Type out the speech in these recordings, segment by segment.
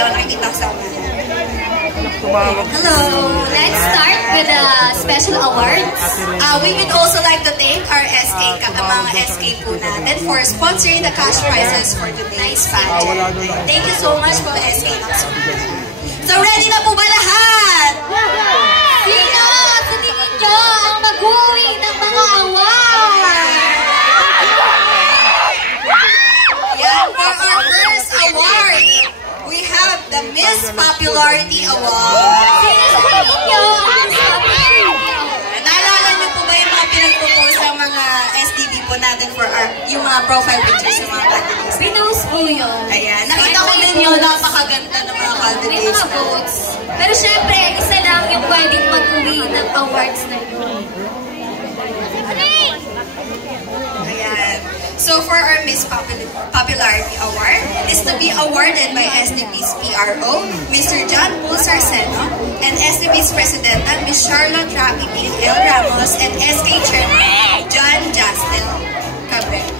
kayo nakikita sa mga. Hello! Let's start with the special awards. We would also like to thank our SK, mga SK po natin for sponsoring the cash prizes for today's pageant. Thank you so much po SK. So ready na po ba lahat? Sino sa tingin nyo ang mag-uwi ng mga award? Yan, for our first award, we have the Miss Popularity Award. Sino sa tingin nyo ang Miss Popularity Award? Naalala niyo po ba yung mga pinag-propose ng mga SDB po natin for yung mga profile pictures ng mga candidates? Pinost po yun. Ayan, nakita ko din yun, napakaganda ng mga May candidates. mga votes. Pero syempre, isa lang yung pwedeng mag-uwi ng awards na yun. Ayan. So for our Miss Popularity Award, is to be awarded by SDB's PRO, Mr. John Paul Sarceno, and SDB's President, Ms. Charlotte Rapi L. Ramos, and SK Chairman, John Justin Cabrera.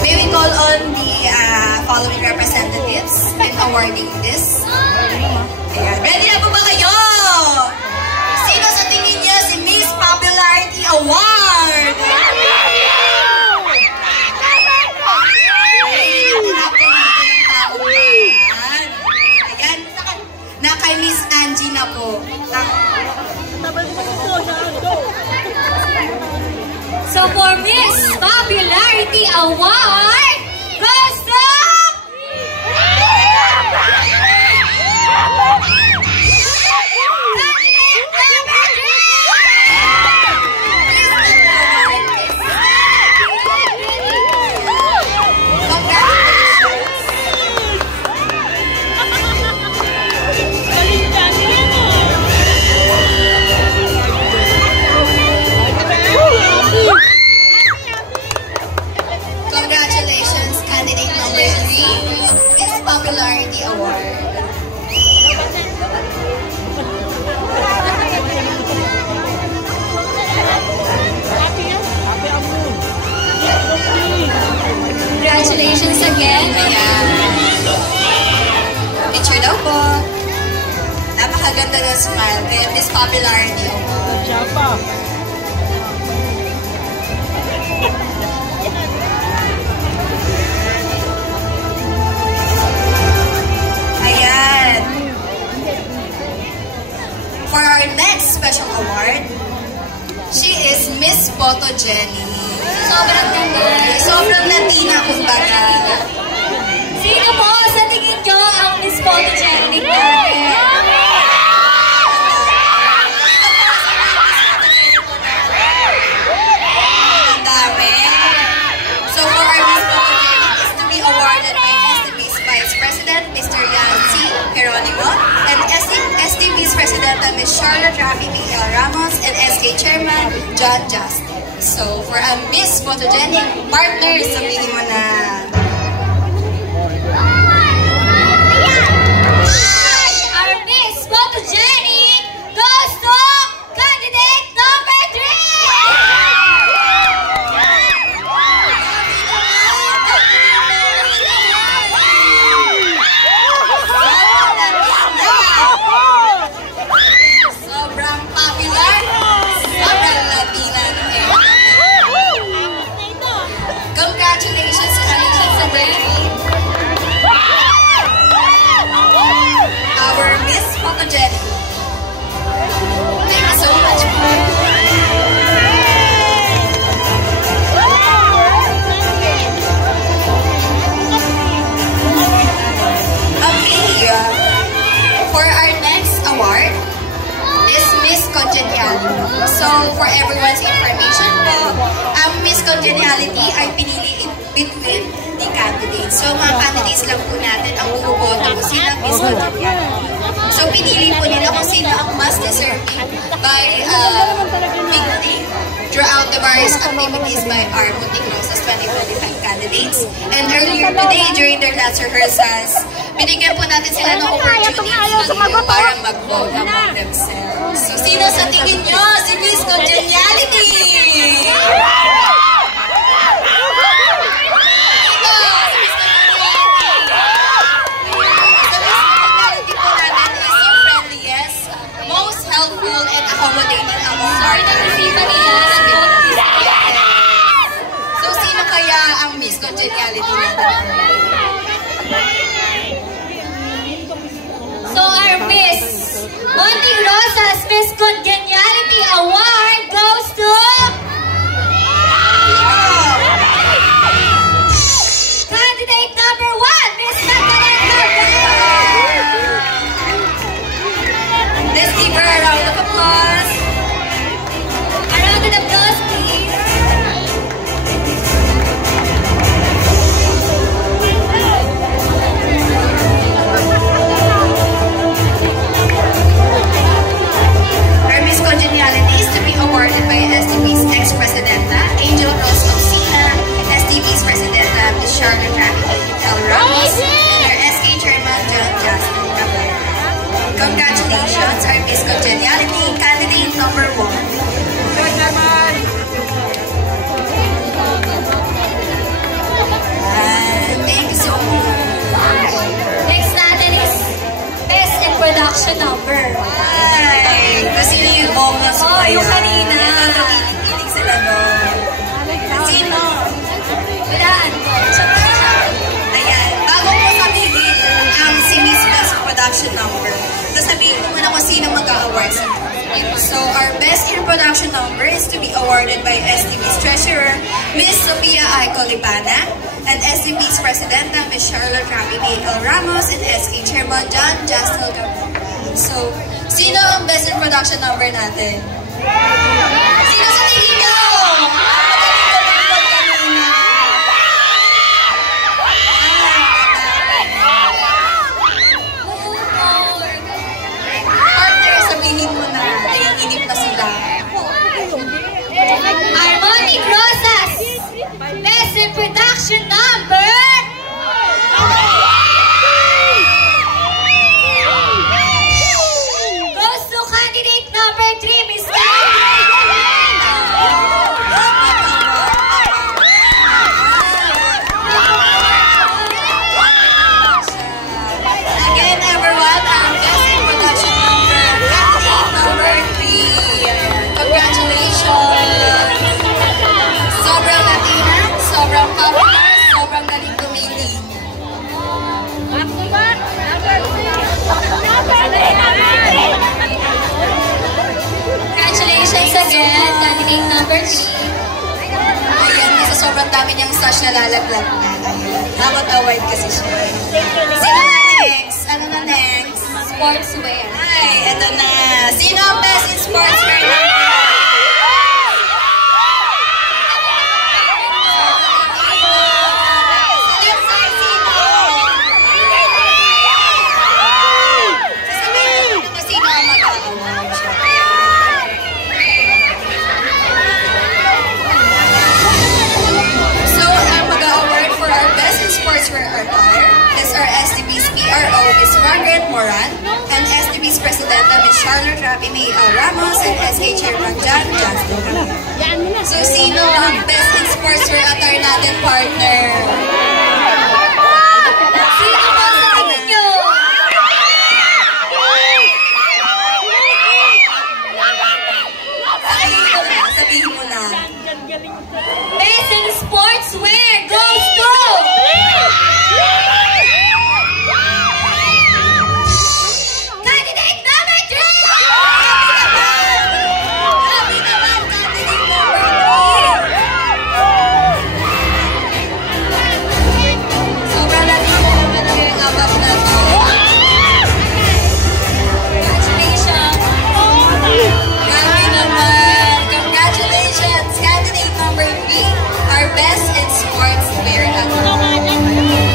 May we call on the following representatives in awarding this? Ayan. Ready na po ba kayo? Sino sa tingin niyo si Miss Popularity Award? Ayan. Na kay Miss Angie na po. So for Miss Popularity Award, goes to... Congratulations, candidate number 3, Miss Popularity Award. Congratulations again. Ayan. Picture daw po. Napakaganda ng smile kaya Miss Popularity Award. Ayan. For our next special award, she is Miss Photogenic. Sobrang ganda. Sobrang Latina, kumbaga. Sino po sa tingin nyo ang Miss Photogenic natin? Ang dami. So for our Miss Photogenic is to be awarded by SDB's Vice President, Mr. Yancy Geronimo, and SDB's President, Ms. Charlotte Rafi L. Ramos, and SK Chairman, John Justin. So for a Miss Photogenic partner, sabihin mo na. Our Miss Photogenic goes to candidate number 3! Sobrang popular, sobrang Latina. Congratulations, candidate number 3. Our Miss Photogenic. Thank you so much. Okay, for our next award is Miss Congeniality. So, for everyone's information po, ang Miss Congeniality ay pinili between the candidates. So, mga candidates lang po natin ang bumoboto kung sino ang Miss Congeniality. So, pinili po nila kung sino ang mas deserving by victory throughout the various activities by our Munting Rosas 2025 candidates. And earlier today, during their last rehearsals, binigyan po natin sila ng opportunity para mag-vote among themselves. So, sino sa tingin nyo si Miss Congeniality? Ito! Miss Congeniality natin. So our Miss Monting Rosas Miss Congeniality Award goes to candidate number 1, Miss Magdalena. Let's give her a round of applause. A round of applause, please. Our Miss Congeniality is to be awarded by STB's ex-presidenta, Angel Rose Oxina, STB's presidenta, Ms. Charlotte L. Ramos, and our SK chairman, John Justin Cabrera. Congratulations, our Miss Congeniality candidate number 1. Thank you so much. Next natin is Best in Production Number. Ay, kasi yung vocals ko Oh, yung yan. kanina. Nakikinig sila doon. Sino? Walaan ko. Ayan, bago ko sabihin ang si Miss Best Production Number, sasabihin ko muna kung sino mag-a-award sa So, our Best in Production Number is to be awarded by STB's Treasurer, Miss Sofia Aiko Lipana, and STB's Presidenta, Miss Charlotte Rapide L. Ramos, and SK Chairman John Justin Cabrera. So, sino ang Best in Production Number natin? Sino sa tingin nyo? Partner, sabihin mo na, naiinip na sila. Harmonic Rosas Best in Production Number goes to candidate number 3, Miss Again, everyone, our Best in Production Number, candidate number 3. Congratulations! Sobrang Latina, sobrang popular, sobrang galing tumili. Congratulations again, candidate number 3. Ayan, kasi sobrang dami niyang sash na lalaglag na. Dapat award kasi siya. Sino na next? Ano na next? Sportswear. Ay, eto na. Sino ang best in sportswear natin? Sasabihin mo na sino ang mag-award siya. So, ang mag-award for our best in sportswear attire is our STB's PRO, Ms. Margaret Moran, and STB's Presidenta, Ms. Charlotte Rapine L. Ramos, and SK Chairman John Justin Cabrera. So, sino ang best in sportswear attire natin, partner? Sino po sa tingin nyo? Sabihin mo na. Best in Sportswear goes to candidate number 3! Grabe naman, candidate number 3. Sobrang natin naman ang abap na to. Congratulations! Grabe naman. Congratulations, candidate number 3, our best in sportswear attire.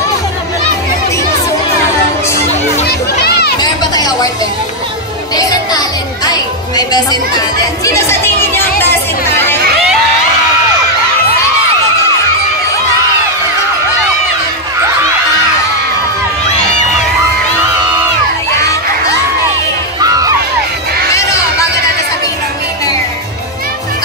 Thank you so much. Meron ba tayo award, Ben? Best in Talent. Ay, may best in talent. Sino sa tingin niyo ang best in talent? Ayan, ang dami. Pero, bago natin sabihin ang winner,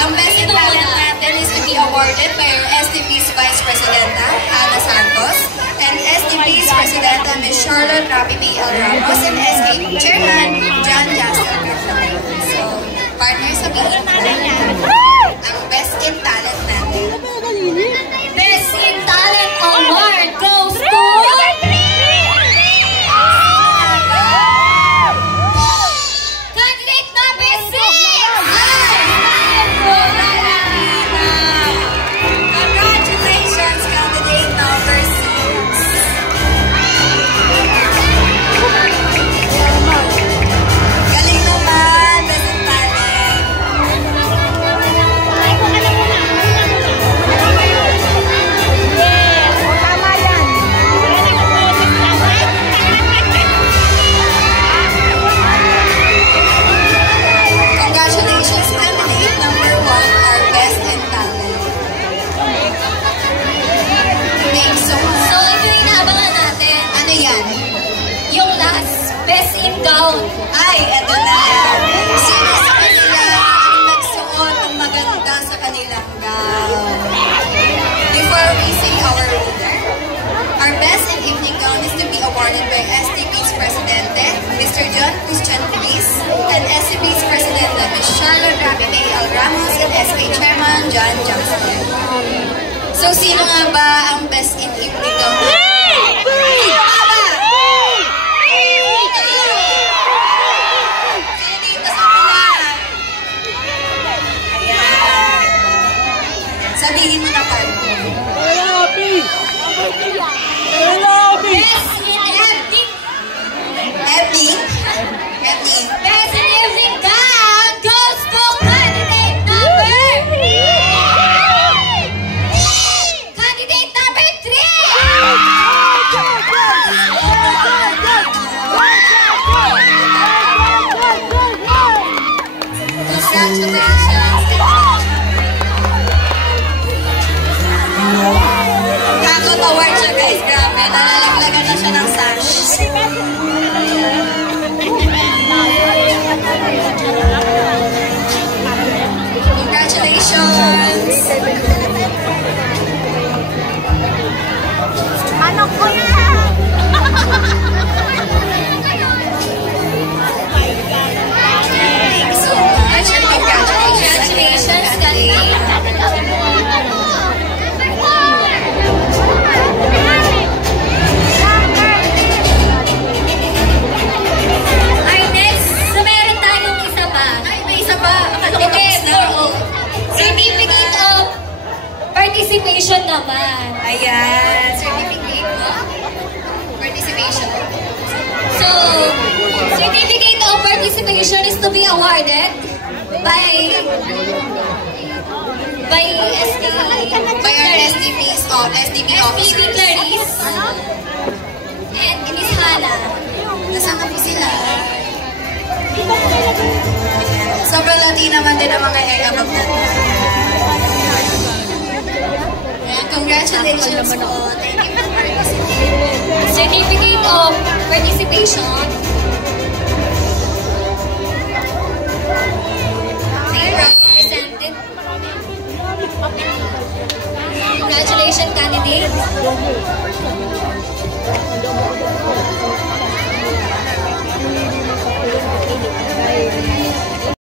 ang best in talent natin is to be awarded by our STP's Vice Presidenta, Ana Santos, and STP's Presidenta, Ms. Charlotte Rapide L. Ramos, and SK Chairman John Justin. So, partner sa BIN ang Best in Talent natin. Best in Talent Award goes to... Candidate number 6! Congratulations, candidate number 6. Galing naman, Best in Talent. Congratulations, candidate number 1, our Best in Talent. Thanks so much. So, ito yung inaabangan natin. Ano yan? Yung last, Best in Gown. Ay, eto na. Sino sa kanila ang nagsuot ng maganda sa kanilang gown? Before we say our winner, our Best in Evening Gown is to be awarded by STB's Presidente, Mr. John Christian Police, and STB's Presidente, Ms. Charlotte Rabi A.L. Ramos, and SK Chairman John Johnson. So, sino nga ba ang Best in Evening Gown? Sino nga ba? Sino dito sa pula? Ayan. Sabihin mo na, Park. Best in Evening. Evening? Evening. Best in Evening Gown goes to candidate number... Candidate number 3! Congratulations. Kakot award siya, guys. Grabe. Nalalaglagan na siya ng sash. Congratulations. Ano ko yan? Thanks so much. And congratulations, Congratulations, Our next, so meron tayong isa pa. Ay, may isa pa. Hindi, no. Certificate of participation naman. Ayan. Certificate of participation. So, certificate of participation is to be awarded by STB. By our STB's STB officers. STB Clarice and Miss Hannah. Nasaan na po sila? Sobrang lati naman din ang mga air above natin. Ayan, congratulations po. Thank you for participating. Certificate of participation. Presented. Congratulations, candidate.